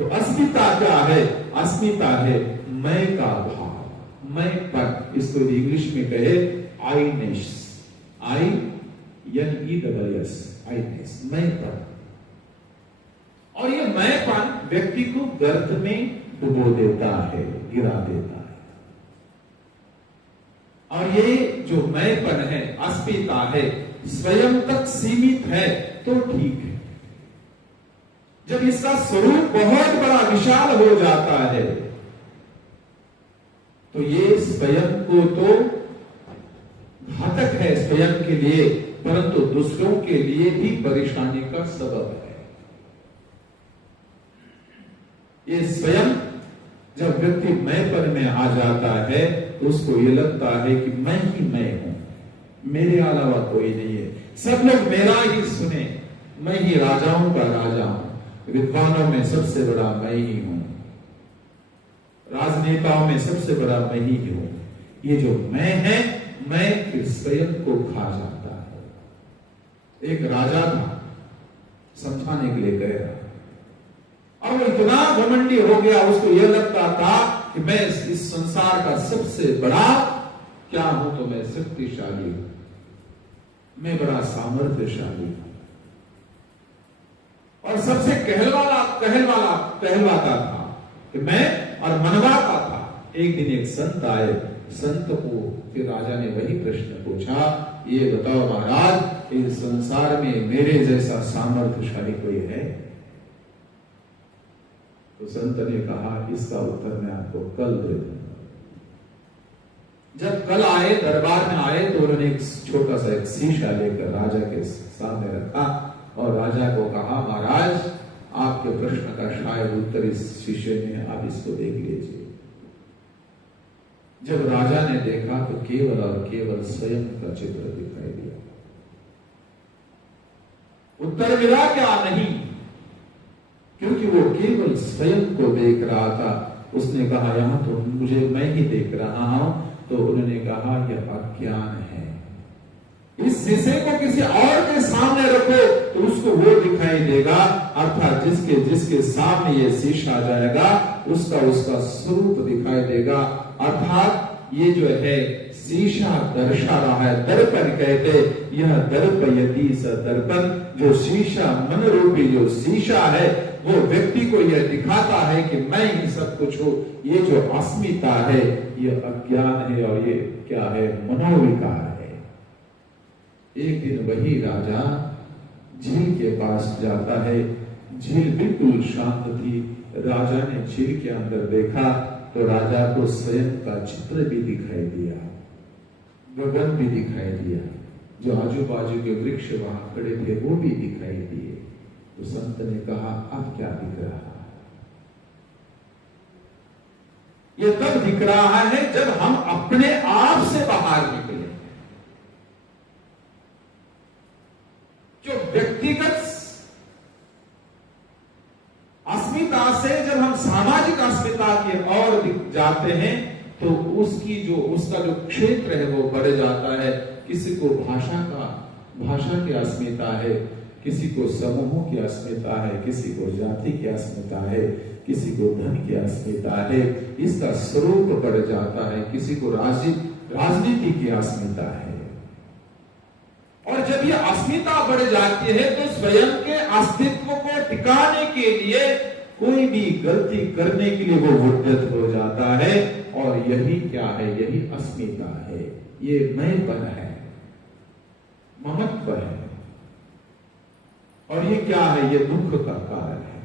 तो अस्मिता क्या है? अस्मिता है मैं का भाव, मैं पर। इसको इंग्लिश में कहे आईनेस, INESS, आईनेस, मैं पर। और ये मैंपन व्यक्ति को गर्त में डुबो देता है, गिरा देता है। और ये जो मैंपन है, अस्मिता है, स्वयं तक सीमित है तो ठीक है। जब इसका स्वरूप बहुत बड़ा विशाल हो जाता है तो ये स्वयं को तो घातक है स्वयं के लिए, परंतु दूसरों के लिए भी परेशानी का सबब है। ये स्वयं जब व्यक्ति मैंपन में आ जाता है तो उसको ये लगता है कि मैं ही मैं हूं, मेरे अलावा कोई नहीं है, सब लोग मेरा ही सुने, मैं ही राजाओं का राजा हूं, विद्वानों में सबसे बड़ा मैं ही हूं, राजनेताओं में सबसे बड़ा मैं ही हूं। ये जो मैं है, मैं फिर स्वयं को खा जाता है। एक राजा था, समझाने के लिए गया और वो इतना घमंडी हो गया, उसको यह लगता था कि मैं इस संसार का सबसे बड़ा क्या हूं, तो मैं शक्तिशाली हूं, मैं बड़ा सामर्थ्यशाली हूं। और सबसे कहलवाता था कि मैं, और मनवाता था। एक दिन एक संत आए, संत को फिर राजा ने वही प्रश्न पूछा, ये बताओ महाराज, इस संसार में मेरे जैसा सामर्थ्यशाली कोई है? तो संत ने कहा, इसका उत्तर मैं आपको कल दे दूंगा। जब कल आए, दरबार में आए, तो उन्होंने एक छोटा सा एक शीशा लेकर राजा के सामने रखा और राजा को कहा, महाराज आपके प्रश्न का शायद उत्तर इस शीशे में है, आप इसको देख लीजिए। जब राजा ने देखा तो केवल और केवल स्वयं का चित्र दिखाई दिया। उत्तर मिला क्या? नहीं, क्योंकि वो केवल स्वयं को देख रहा था। उसने कहा, यहां तो मुझे मैं ही देख रहा हूं। तो उन्होंने कहा, यह अज्ञान है। इस शीशे को किसी और के सामने रखो तो उसको वो दिखाई देगा, अर्थात जिसके सामने ये शीशा जाएगा उसका स्वरूप दिखाई देगा। अर्थात ये जो है शीशा दर्शा रहा है, दर्पण कहते, यह दर्पयति स दर्पण, जो शीशा मन रूपी जो शीशा है वो व्यक्ति को यह दिखाता है कि मैं ही सब कुछ हूं। ये जो अस्मिता है ये अज्ञान है और ये क्या है? मनोविकार है। एक दिन वही राजा झील के पास जाता है, झील बिल्कुल शांत थी। राजा ने झील के अंदर देखा तो राजा को स्वयं का चित्र भी दिखाई दिया, गगन भी दिखाई दिया, जो आजू बाजू के वृक्ष वहां खड़े थे वो भी दिखाई दिए। तो संत ने कहा, अब क्या दिख रहा है? ये तब दिख रहा है जब हम अपने आप से बाहर निकले। जो व्यक्तिगत अस्मिता से जब हम सामाजिक अस्मिता की ओर जाते हैं तो उसका जो क्षेत्र है वो बढ़ जाता है। किसी को भाषा की अस्मिता है, किसी को समूहों की अस्मिता है, किसी को जाति की अस्मिता है, किसी को धन की अस्मिता है, इसका स्वरूप बढ़ जाता है। किसी को राजनीति की अस्मिता है। और जब ये अस्मिता बढ़ जाती है तो स्वयं के अस्तित्व को टिकाने के लिए कोई भी गलती करने के लिए वो उद्यत हो जाता है। और यही क्या है? यही अस्मिता है, ये मैंपन है, ममत्व है। और ये क्या है? ये दुख का कारण है।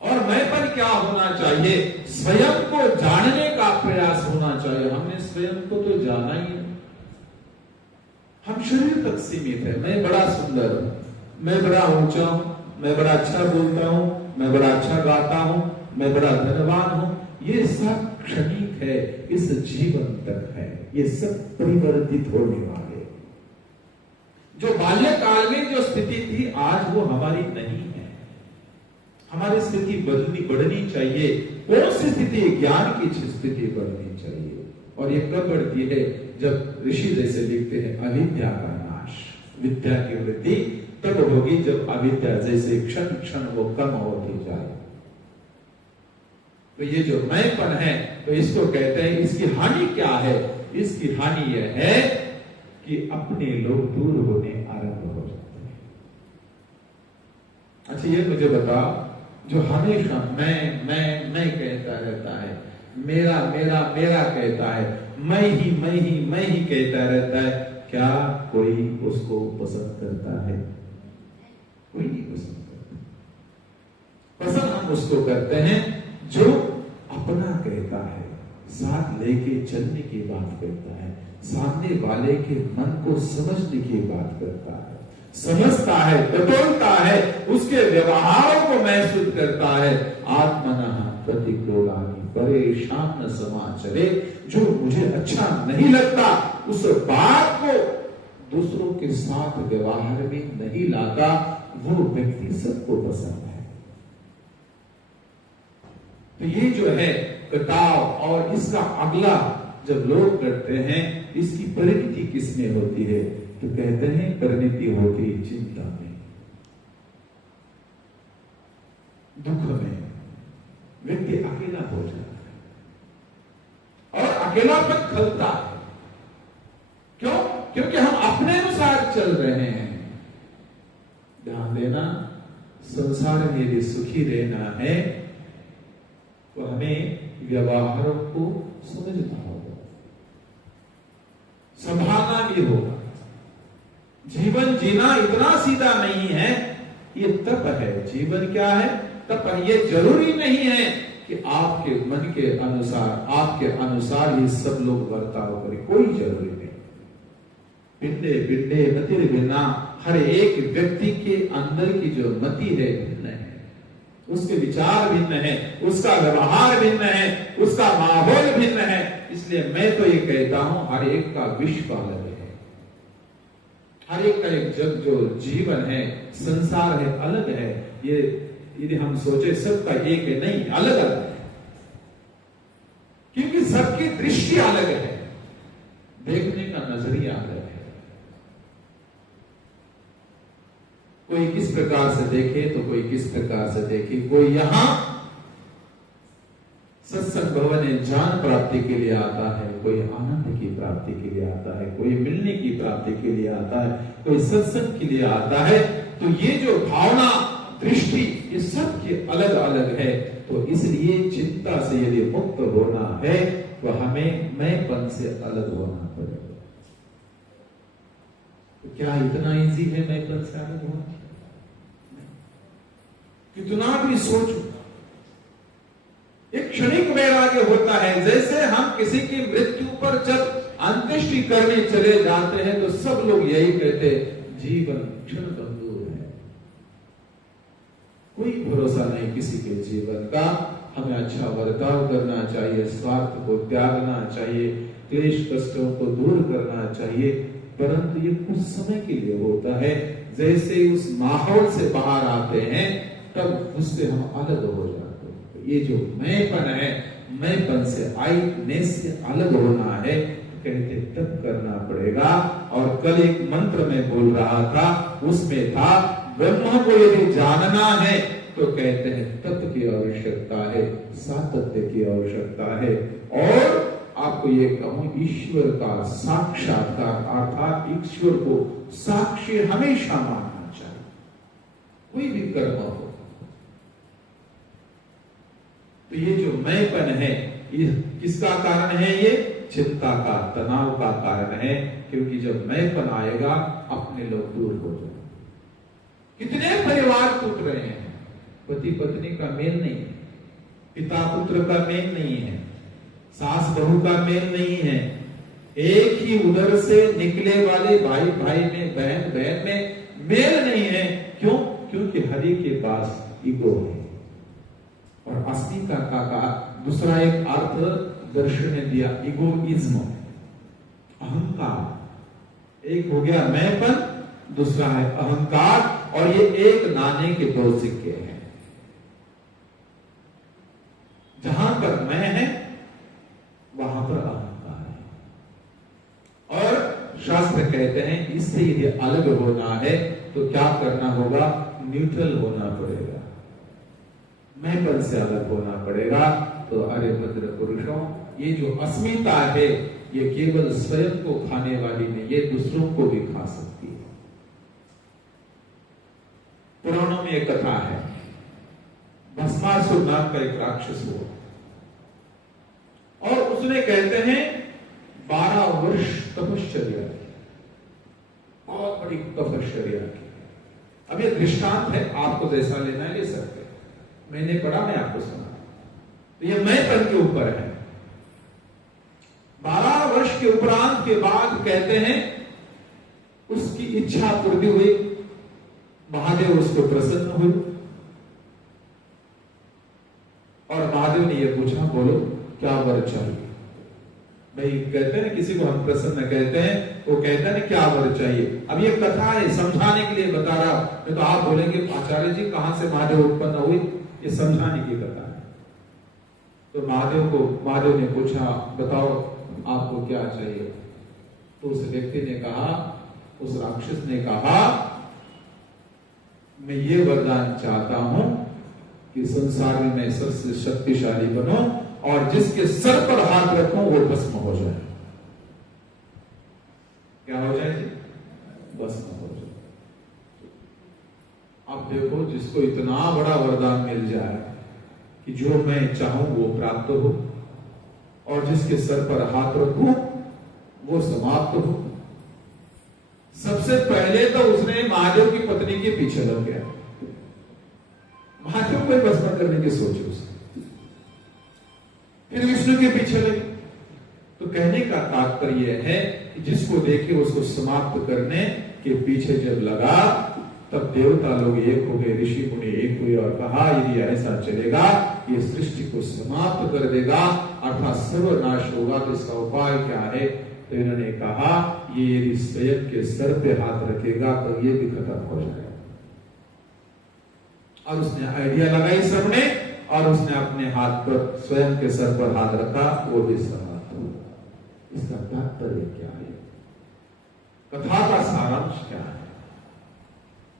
और मैंपन क्या होना चाहिए? स्वयं को जानने का प्रयास होना चाहिए। हमने स्वयं को तो जाना ही नहीं। हम शरीर तक सीमित है। मैं बड़ा सुंदर हूं, मैं बड़ा ऊंचा हूं, मैं बड़ा अच्छा बोलता हूं, मैं बड़ा अच्छा गाता हूं, मैं बड़ा धनवान हूं। ये सब क्षणिक है, इस जीवन तक है। ये सब परिवर्तित होने वाले। जो बाल्यकाल में जो स्थिति थी आज वो हमारी नहीं है। हमारी स्थिति बढ़नी चाहिए। कौन सी स्थिति? ज्ञान की स्थिति बढ़नी चाहिए। और ये कब बढ़ती है? जब ऋषि जैसे लिखते हैं, अविद्या का नाश, विद्या की वृद्धि, तब होगी जब अविद्या जैसे क्षण क्षण वो कम होती जाए। तो ये जो मैंपन है, तो इसको कहते हैं, इसकी हानि क्या है? इसकी हानि यह है कि अपने लोग दूर होने आरंभ हो जाते हैं। अच्छा ये मुझे बताओ, जो हमेशा मैं कहता रहता है, मेरा मेरा मेरा कहता है, मैं ही कहता रहता है, क्या कोई उसको पसंद करता है? कोई नहीं पसंद करता। पसंद हम उसको करते हैं जो अपना कहता है, साथ लेके चलने की बात करता है, सामने वाले के मन को समझने की बात करता है, समझता है, बतौलता है, उसके व्यवहारों को महसूस करता है। आत्मनः प्रतिकूलानि परेशान न समाचरे, जो मुझे अच्छा नहीं लगता उस बात को दूसरों के साथ व्यवहार में नहीं लाता, वो व्यक्ति सबको पसंद है। तो ये जो है कटाव, और इसका अगला जब लोग करते हैं, इसकी परिणति किसमें होती है? तो कहते हैं परिणति होती चिंता में, दुख में। व्यक्ति अकेला हो जाता है और अकेलापन खलता है। क्यों? क्योंकि हम अपने अनुसार चल रहे हैं। ध्यान देना, संसार में यदि सुखी रहना है तो हमें व्यवहारों को समझना होगा, संभालना भी होगा। जीवन जीना इतना सीधा नहीं है, ये तप है। जीवन क्या है? तप है। ये जरूरी नहीं है कि आपके मन के अनुसार, आपके अनुसार ही सब लोग बर्ताव करें, कोई जरूरी नहीं। पिंडे पिंडे मतिर भिन्ना, हर एक व्यक्ति के अंदर की जो मति है भिन्न है, उसके विचार भिन्न है, उसका व्यवहार भिन्न है, उसका माहौल भिन्न है। इसलिए मैं तो ये कहता हूं, हर एक का विश्व अलग है, हर एक का एक जग जो जीवन है, संसार है, अलग है। ये यदि हम सोचे सबका एक है, नहीं, अलग अलग है, क्योंकि सबकी दृष्टि अलग है, देखने का नजरिया अलग है। कोई किस प्रकार से देखे तो कोई किस प्रकार से देखे। कोई यहां सत्संग भवन में ज्ञान प्राप्ति के लिए आता है, कोई आनंद की प्राप्ति के लिए आता है, कोई मिलने की प्राप्ति के लिए आता है, कोई सत्संग के लिए आता है। तो ये जो भावना, दृष्टि, ये सब की अलग अलग है। तो इसलिए चिंता से यदि मुक्त होना है तो हमें मैंपन से अलग होना पड़ेगा। तो क्या इतना इजी है मैंपन से अलग होना? कितना भी सोचो, एक क्षणिक वैराग्य होता है। जैसे हम किसी की मृत्यु पर जब अंत्येष्टि करने चले जाते हैं तो सब लोग यही कहते हैं, जीवन क्षण बंधु है, कोई भरोसा नहीं किसी के जीवन का। हमें अच्छा बर्ताव करना चाहिए, स्वार्थ को त्यागना चाहिए, क्लेश कष्टों को दूर करना चाहिए, परंतु ये कुछ समय के लिए होता है। जैसे उस माहौल से बाहर आते हैं तब उससे हम अलग हो जाते हैं। तो ये जो मैंपन है, मैंपन से, आईनेस से अलग होना है, कहते तप करना पड़ेगा। और कल एक मंत्र में बोल रहा था, उसमें था ब्रह्म को यदि जानना है तो कहते हैं तप की आवश्यकता है, सातत्य की आवश्यकता है। और आपको ये कहूं, ईश्वर का साक्षात्कार अर्थात ईश्वर को साक्षी हमेशा मानना चाहिए, कोई भी कर्म हो। तो ये जो मैंपन है, ये किसका कारण है? ये चिंता का, तनाव का कारण है। क्योंकि जब मैंपन आएगा, अपने लोग दूर हो जाएंगे। कितने परिवार टूट रहे हैं, पति पत्नी का मेल नहीं है, पिता पुत्र का मेल नहीं है, सास बहू का मेल नहीं है, एक ही उदर से निकले वाले भाई भाई में, बहन बहन में मेल नहीं है। क्यों? क्योंकि हरि के पास ईगो है। और अस्मिता का दूसरा एक अर्थ दर्शन ने दिया, इगोइज्म, अहंकार। एक हो गया मैंपन, दूसरा है अहंकार। और ये एक नाणे के दो सिक्के हैं। जहां पर मैं है वहां पर अहंकार है। और शास्त्र कहते हैं इस इससे यदि अलग होना है तो क्या करना होगा? न्यूट्रल होना पड़ेगा, मैंपन से अलग होना पड़ेगा। तो अरे भद्र पुरुषों, ये जो अस्मिता है ये केवल स्वयं को खाने वाली नहीं, ये दूसरों को भी खा सकती है। पुराणों में एक कथा है, भस्मासुर नाम का एक राक्षस हुआ और उसने कहते हैं 12 वर्ष तपश्चर्या की, बहुत बड़ी तपश्चर्या की। अब ये दृष्टांत है, आपको जैसा लेना है ले सकते हैं, मैंने पढ़ा, मैं आपको सुना, तो ये मैंपन के ऊपर है। 12 वर्ष के उपरांत के बाद कहते हैं उसकी इच्छा पूर्ति हुई, महादेव उसको प्रसन्न हुए और महादेव ने यह पूछा, बोलो क्या वर चाहिए? भाई कहते हैं ना किसी को हम प्रसन्न कहते हैं, वो कहता है क्या वर चाहिए। अब ये कथा है, समझाने के लिए बता रहा, नहीं तो आप बोलेंगे आचार्य जी कहां से महादेव उत्पन्न हुई, ये समझाने की कथा है। तो महादेव ने पूछा, बताओ आपको क्या चाहिए? तो उस व्यक्ति ने कहा, उस राक्षस ने कहा, मैं ये वरदान चाहता हूं कि संसार में मैं सबसे शक्तिशाली बनूं और जिसके सर पर हाथ रखूं वो भस्म हो जाए। क्या हो जाए जी? भस्म हो जाए। आप देखो, जिसको इतना बड़ा वरदान मिल जाए कि जो मैं चाहूं वो प्राप्त हो और जिसके सर पर हाथ रखूं वो समाप्त हो। सबसे पहले तो उसने महादेव की पत्नी के पीछे लग गया, महादेव को भस्म करने की सोची उसने, फिर विष्णु के पीछे लगे। तो कहने का तात्पर्य है कि जिसको देखे उसको समाप्त करने के पीछे जब लगा, तब देवता लोग एक हो गए, ऋषि मुनि एक हुए और कहा यदि ऐसा चलेगा ये सृष्टि को समाप्त कर देगा, अर्थात सर्वनाश होगा। तो इसका उपाय क्या है? तो इन्होंने कहा ये यदि स्वयं के सर पे हाथ रखेगा तो ये भी खत्म हो जाएगा। और उसने आइडिया लगाई सबने, और उसने अपने हाथ पर स्वयं के सर पर हाथ रखा, वो भी समाप्त हुआ। इसका तात्पर्य क्या है? कथा का सारांश क्या है?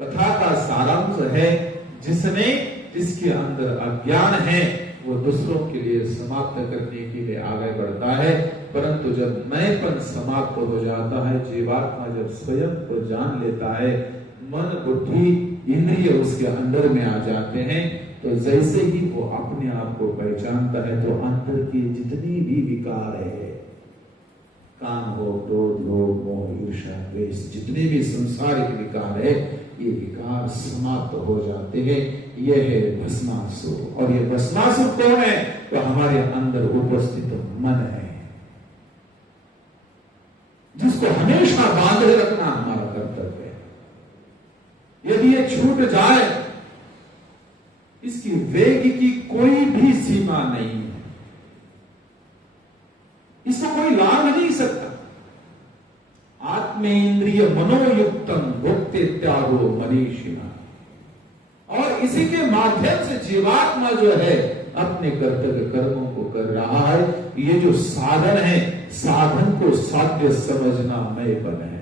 कथा का सारांश है जिसके अंदर अज्ञान है वो दूसरों के लिए समाप्त करने के लिए आगे बढ़ता है, परंतु जब मैंपन समाप्त हो जाता है, जीवात्मा जब स्वयं को जान लेता है, मन बुद्धि इंद्रिय उसके अंदर में आ जाते हैं, तो जैसे ही वो अपने आप को पहचानता है तो अंतर की जितनी भी विकार है, काम हो, क्रोध हो, मोह, ईर्ष्या, द्वेष, जितने भी संसारिक विकार है, ये विकार समाप्त हो जाते हैं। यह है भस्मासुर। और ये भस्मासुर कौन है? तो हमारे अंदर उपस्थित मन है, जिसको हमेशा बांधे रखना हमारा कर्तव्य है। यदि ये छूट जाए, इसकी वेग की कोई भी सीमा नहीं है, इसको कोई लांघ नहीं सकता। आत्मेन्द्रिय मनोयुक्तम भोक्ते त्यागो मनीषिणा, और इसी के माध्यम से जीवात्मा जो है अपने कर्तव्य कर्मों को कर रहा है। ये जो साधन है, साधन को साध्य समझना मैंपन है।